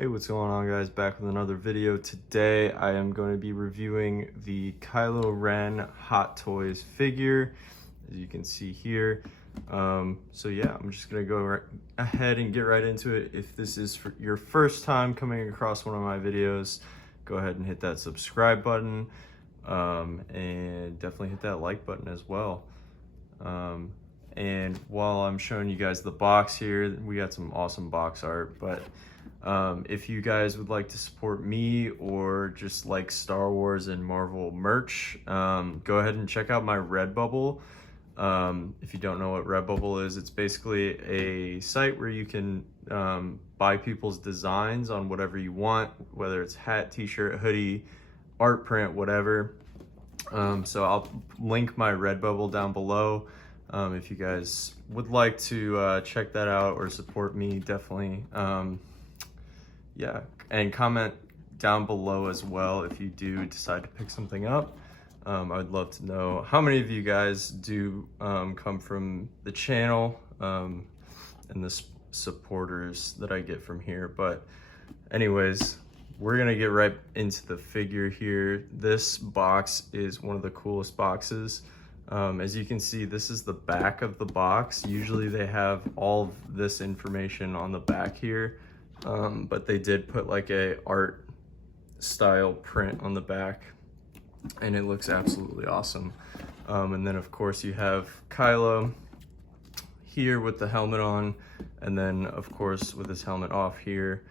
Hey, what's going on, guys? Back with another video. Today I am going to be reviewing the Kylo Ren Hot Toys figure, as you can see here. So yeah, I'm just going to go right ahead and get right into it. If this is for your first time coming across one of my videos, go ahead and hit that subscribe button, and definitely hit that like button as well. And while I'm showing you guys the box here, we got some awesome box art, but if you guys would like to support me or just like Star Wars and Marvel merch, go ahead and check out my Redbubble. If you don't know what Redbubble is, it's basically a site where you can buy people's designs on whatever you want, whether it's hat, t-shirt, hoodie, art print, whatever. So I'll link my Redbubble down below. If you guys would like to check that out or support me, definitely. Yeah, and comment down below as well if you do decide to pick something up. I'd love to know how many of you guys do come from the channel and the supporters that I get from here. But anyways, we're gonna get right into the figure here. This box is one of the coolest boxes. As you can see, this is the back of the box. Usually they have all of this information on the back here, but they did put like a art style print on the back, and it looks absolutely awesome. And then of course you have Kylo here with the helmet on, and then of course with his helmet off here.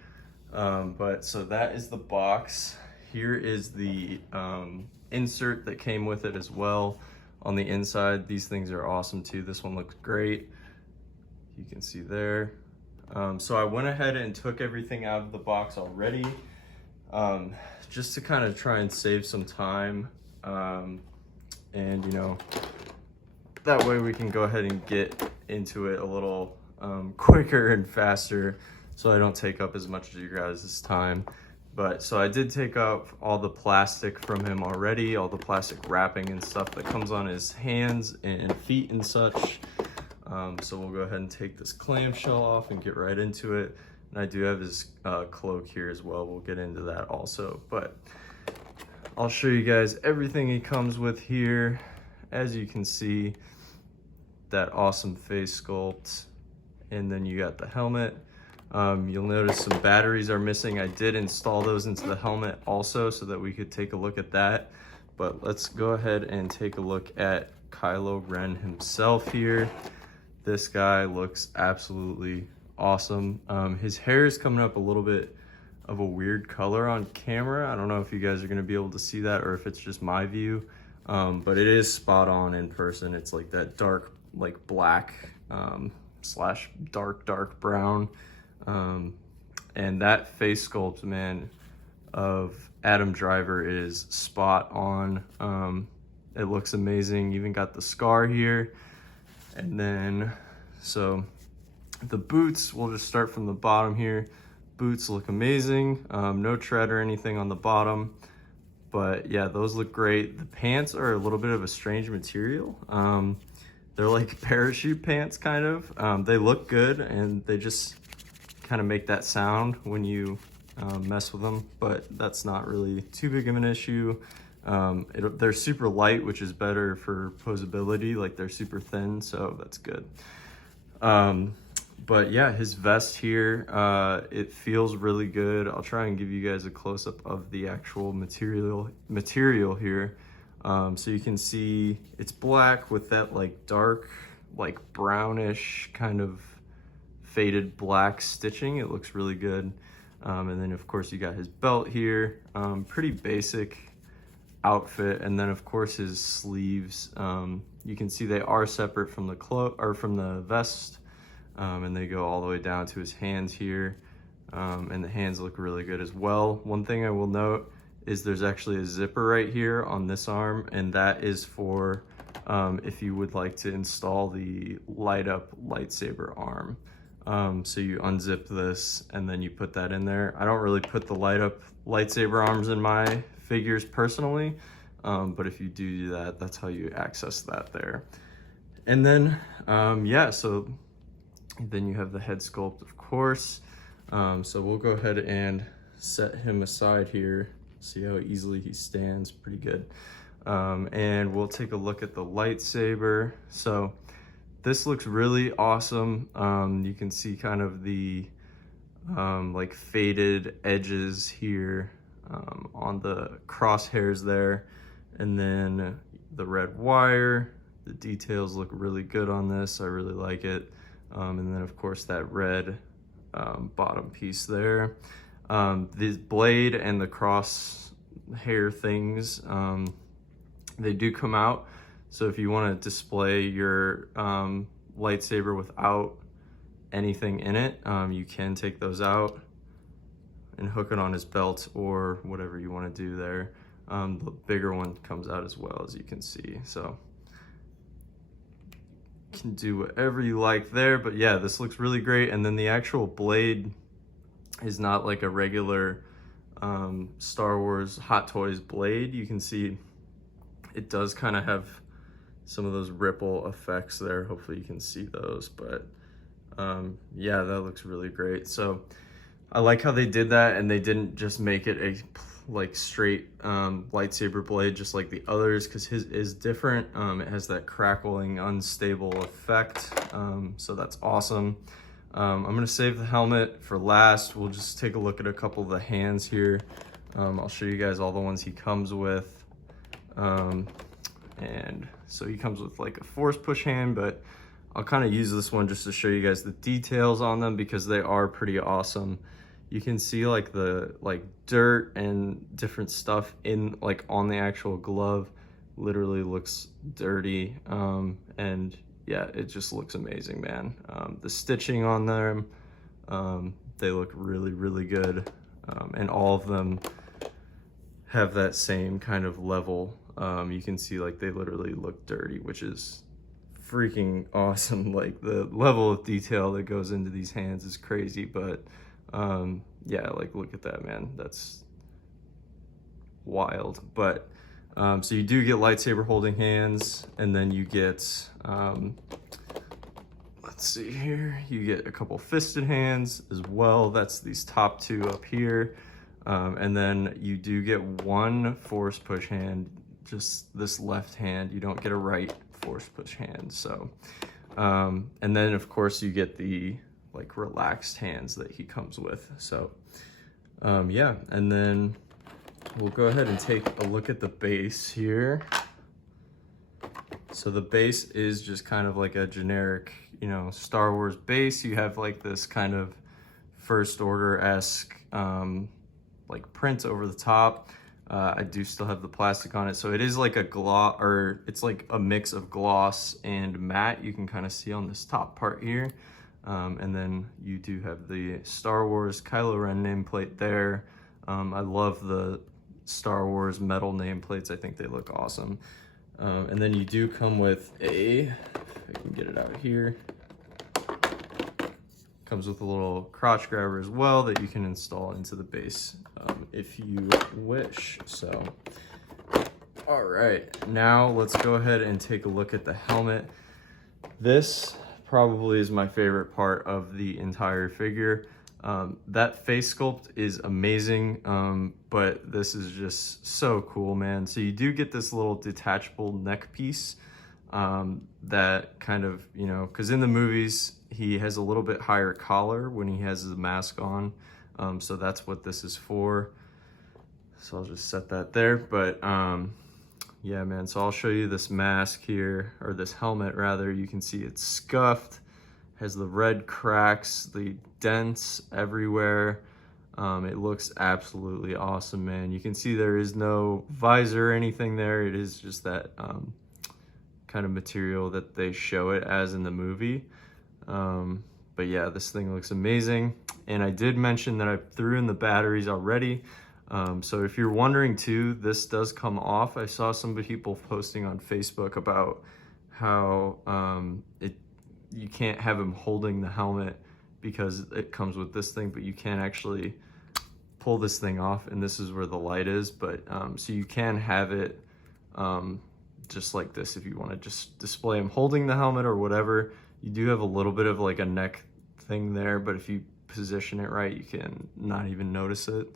But so that is the box. Here is the insert that came with it as well. On the inside, these things are awesome too. This one looks great. You can see there. So I went ahead and took everything out of the box already, just to kind of try and save some time. And you know, that way we can go ahead and get into it a little quicker and faster, so I don't take up as much of your guys' time. But so I did take up all the plastic from him already, all the plastic wrapping and stuff that comes on his hands and feet and such. So we'll go ahead and take this clamshell off and get right into it. And I do have his cloak here as well. We'll get into that also. But I'll show you guys everything he comes with here. As you can see, that awesome face sculpt. And then you got the helmet. You'll notice some batteries are missing. I did install those into the helmet also so that we could take a look at that. But let's go ahead and take a look at Kylo Ren himself here. This guy looks absolutely awesome. His hair is coming up a little bit of a weird color on camera. I don't know if you guys are gonna be able to see that or if it's just my view, but it is spot on in person. It's like that dark, like black slash dark brown. And that face sculpt, man, of Adam Driver is spot on. It looks amazing. Even got the scar here. And then, so the boots, we'll just start from the bottom here. Boots look amazing. No tread or anything on the bottom, but yeah, those look great. The pants are a little bit of a strange material. They're like parachute pants, kind of. They look good, and they just kind of make that sound when you mess with them, but that's not really too big of an issue. They're super light, which is better for posability. Like, they're super thin, so that's good. But yeah, his vest here, it feels really good. I'll try and give you guys a close-up of the actual material here. So you can see it's black with that like dark, like brownish kind of faded black stitching. It looks really good. And then of course you got his belt here. Pretty basic outfit. And then of course his sleeves, you can see they are separate from the cloak or from the vest, and they go all the way down to his hands here. And the hands look really good as well. One thing I will note is there's actually a zipper right here on this arm, and that is for if you would like to install the light up lightsaber arm. So you unzip this and then you put that in there. I don't really put the light up lightsaber arms in my figures personally, but if you do that, that's how you access that there. And then, yeah, so then you have the head sculpt, of course. So we'll go ahead and set him aside here. See how easily he stands, pretty good. And we'll take a look at the lightsaber. So this looks really awesome. You can see kind of the like faded edges here on the crosshairs there, and then the red wire. The details look really good on this. I really like it. And then of course that red bottom piece there. The blade and the cross hair things, they do come out. So if you want to display your lightsaber without anything in it, you can take those out and hook it on his belt or whatever you want to do there. The bigger one comes out as well, as you can see. So you can do whatever you like there, but yeah, this looks really great. And then the actual blade is not like a regular Star Wars Hot Toys blade. You can see it does kind of have some of those ripple effects there. Hopefully you can see those, but yeah, that looks really great. So I like how they did that, and they didn't just make it a like straight lightsaber blade just like the others, because his is different. It has that crackling, unstable effect, so that's awesome. I'm gonna save the helmet for last. We'll just take a look at a couple of the hands here. I'll show you guys all the ones he comes with. And so he comes with like a force push hand, but I'll kind of use this one just to show you guys the details on them because they are pretty awesome. You can see like the dirt and different stuff in like on the actual glove. Literally looks dirty, and yeah, it just looks amazing, man. The stitching on them, they look really, really good, and all of them have that same kind of level. You can see like they literally look dirty, which is freaking awesome. Like the level of detail that goes into these hands is crazy, but yeah, like look at that, man. That's wild. But so you do get lightsaber holding hands, and then you get let's see here, you get a couple fisted hands as well. That's these top two up here. And then you do get one force push hand, just this left hand. You don't get a right force push hand. So and then of course you get the like relaxed hands that he comes with. So yeah, and then we'll go ahead and take a look at the base here. So the base is just kind of like a generic, you know, Star Wars base. You have like this kind of First Order-esque like print over the top. I do still have the plastic on it, so it is like a gloss, or it's like a mix of gloss and matte. You can kind of see on this top part here. And then you do have the Star Wars Kylo Ren nameplate there. I love the Star Wars metal nameplates. I think they look awesome. And then you do come with a, if I can get it out here, comes with a little crotch grabber as well that you can install into the base if you wish. So, all right, now let's go ahead and take a look at the helmet. This probably is my favorite part of the entire figure. That face sculpt is amazing, but this is just so cool, man. So you do get this little detachable neck piece that kind of, you know, because in the movies he has a little bit higher collar when he has his mask on, so that's what this is for. So I'll just set that there. But yeah, man, so I'll show you this mask here, or this helmet rather. You can see it's scuffed, has the red cracks, the dents everywhere. It looks absolutely awesome, man. You can see there is no visor or anything there. It is just that kind of material that they show it as in the movie. But yeah, this thing looks amazing. And I did mention that I threw in the batteries already. So if you're wondering too, this does come off. I saw some people posting on Facebook about how you can't have him holding the helmet because it comes with this thing, but you can actually pull this thing off, and this is where the light is. But so you can have it just like this if you want to just display him holding the helmet or whatever. You do have a little bit of like a neck thing there, but if you position it right, you can not even notice it.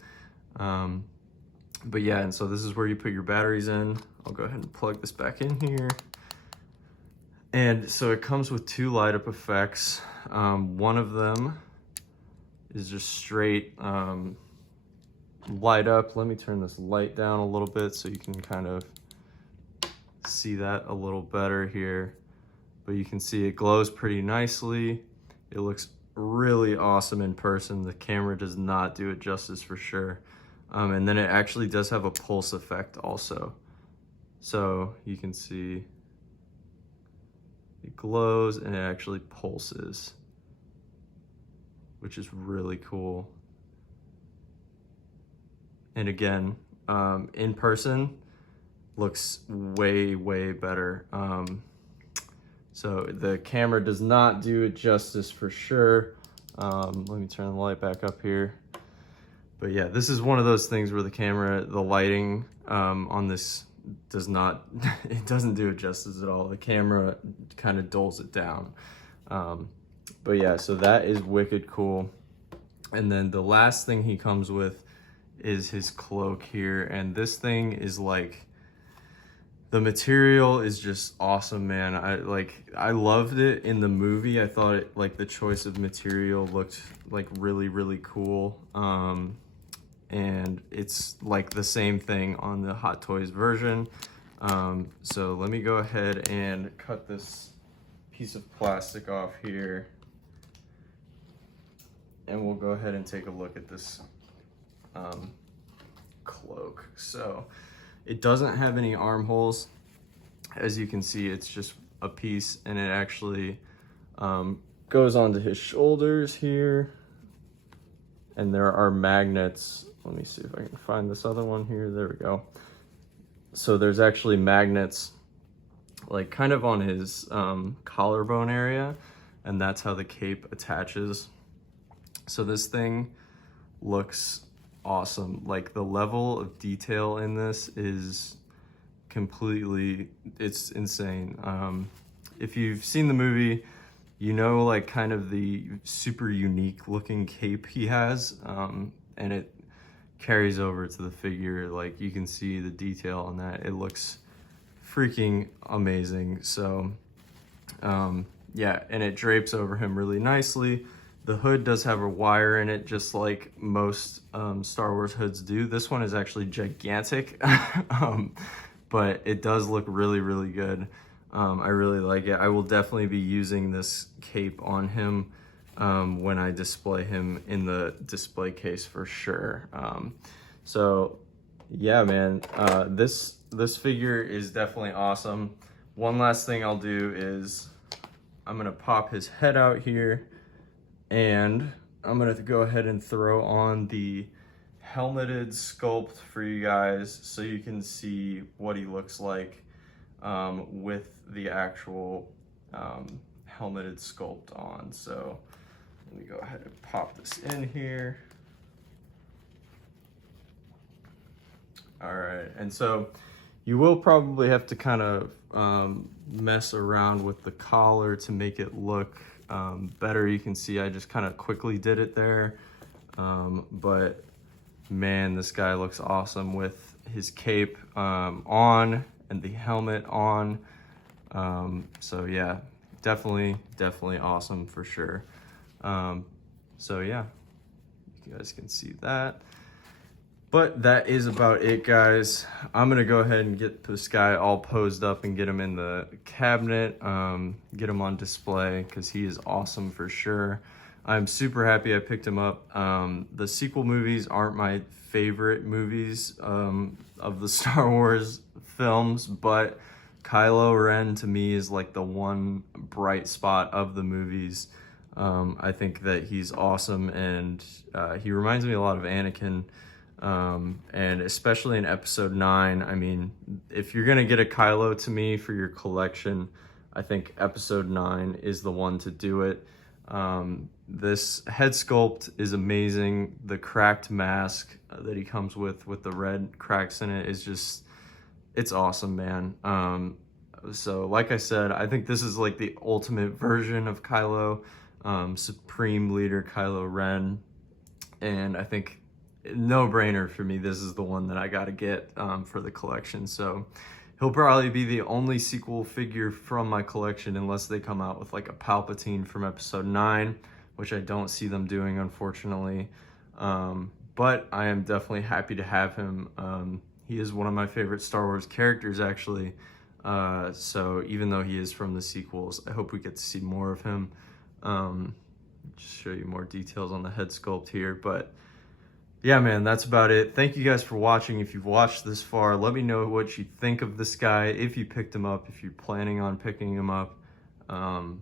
But yeah, and so this is where you put your batteries in. I'll go ahead and plug this back in here. And so it comes with 2 light up effects. One of them is just straight light up. Let me turn this light down a little bit so you can kind of see that a little better here. But you can see it glows pretty nicely. It looks really awesome in person. The camera does not do it justice for sure. And then it actually does have a pulse effect also. So you can see it glows and it actually pulses, which is really cool. And again, in person, looks way, way better. So the camera does not do it justice for sure. Let me turn the light back up here. But yeah, this is one of those things where the camera, the lighting on this does not, it doesn't do it justice at all. The camera kind of dulls it down. But yeah, so that is wicked cool. And then the last thing he comes with is his cloak here. And this thing is like, the material is just awesome, man. I loved it in the movie. I thought it, like, the choice of material looked like really, really cool. And it's like the same thing on the Hot Toys version. So let me go ahead and cut this piece of plastic off here. And we'll go ahead and take a look at this cloak. So it doesn't have any armholes. As you can see, it's just a piece, and it actually goes onto his shoulders here. And there are magnets. Let me see if I can find this other one here. There we go. So there's actually magnets like kind of on his collarbone area, and that's how the cape attaches. So this thing looks awesome. Like, the level of detail in this is completely, it's insane. If you've seen the movie, you know, like, kind of the super unique looking cape he has, and it carries over to the figure. Like, you can see the detail on that. It looks freaking amazing. So yeah, and it drapes over him really nicely. The hood does have a wire in it, just like most Star Wars hoods do. This one is actually gigantic, but it does look really, really good. I really like it. I will definitely be using this cape on him when I display him in the display case for sure. So yeah, man, this figure is definitely awesome. One last thing I'll do is I'm gonna pop his head out here, and I'm gonna go ahead and throw on the helmeted sculpt for you guys so you can see what he looks like with the actual helmeted sculpt on. So let me go ahead and pop this in here. All right, and so you will probably have to kind of mess around with the collar to make it look better. You can see I just kind of quickly did it there, but man, this guy looks awesome with his cape on and the helmet on. So yeah, definitely awesome for sure. So yeah, you guys can see that. But that is about it, guys. I'm gonna go ahead and get this guy all posed up and get him in the cabinet, get him on display, because he is awesome for sure. I'm super happy I picked him up. The sequel movies aren't my favorite movies of the Star Wars films, but Kylo Ren to me is like the one bright spot of the movies. I think that he's awesome, and he reminds me a lot of Anakin. And especially in episode 9, I mean, if you're gonna get a Kylo to me for your collection, I think episode 9 is the one to do it. This head sculpt is amazing. The cracked mask that he comes with the red cracks in it is just, it's awesome, man. So like I said, I think this is like the ultimate version of Kylo. Supreme Leader Kylo Ren. And I think no brainer for me, this is the one that I got to get for the collection. So he'll probably be the only sequel figure from my collection unless they come out with like a Palpatine from episode 9, which I don't see them doing, unfortunately. But I am definitely happy to have him. He is one of my favorite Star Wars characters, actually. So even though he is from the sequels, I hope we get to see more of him. Just show you more details on the head sculpt here, but yeah, man, that's about it. Thank you guys for watching. If you've watched this far, let me know what you think of this guy, if you picked him up, if you're planning on picking him up. And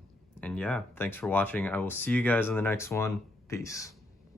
yeah, thanks for watching. I will see you guys in the next one. Peace.